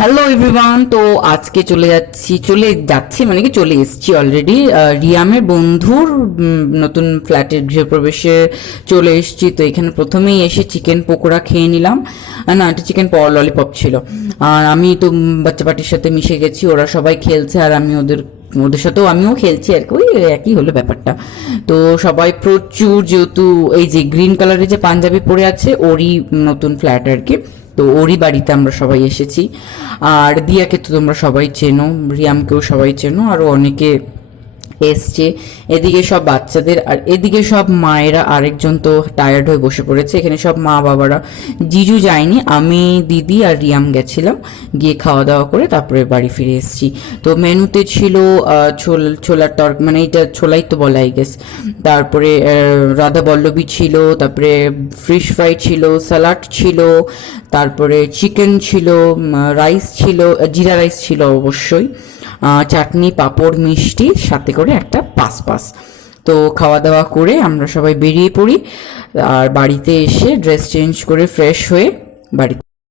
Hello everyone, তো আজকে চলে যাচ্ছি মানে কি চলে এসেছি অলরেডি রিয়ামের বন্ধুর নতুন ফ্ল্যাটের গৃহপ্রবেশে চলে এসেছি। তো এখানে প্রথমেই এসে চিকেন পকোড়া খেয়ে নিলাম। না, এটা চিকেন ললিপপ ছিল। আর আমি তো বাচ্চা পার্টির সাথে মিশে গেছি, ওরা সবাই খেলছে আর আমি ওদের ওদের সাথেও আমিও খেলছি আর কি, ওই একই হলো ব্যাপারটা। তো সবাই প্রচুর, যেহেতু এই যে গ্রিন কালারের যে পাঞ্জাবি পরে আছে ওরই নতুন ফ্ল্যাট আর কি, তো ওরই বাড়িতে আমরা সবাই এসেছি। আর দিয়াকে তো তোমরা সবাই চেনো, রিয়ামকেও সবাই চেনো, আরও অনেকে এসছে। এদিকে সব বাচ্চাদের আর এদিকে সব মায়েরা, আরেকজন তো টায়ার্ড হয়ে বসে পড়েছে। এখানে সব মা বাবারা, জিজু যায়নি, আমি দিদি আর রিয়াম গেছিলাম, গিয়ে খাওয়া দাওয়া করে তারপরে বাড়ি ফিরে এসেছি। তো মেনুতে ছিল ছোলার মানে এটা ছোলাই তো বলা আই গেস। তারপরে রাধা বল্লভী ছিল, তারপরে ফিশ ফ্রাই ছিল, স্যালাড ছিল, তারপরে চিকেন ছিল, রাইস ছিল, জিরা রাইস ছিল অবশ্যই, চাটনি, পাঁপড়, মিষ্টি, সাথে করে একটা পাস। তো খাওয়া দাওয়া করে আমরা সবাই বেরিয়ে পড়ি। আর বাড়িতে এসে ড্রেস চেঞ্জ করে ফ্রেশ হয়ে বাড়িতে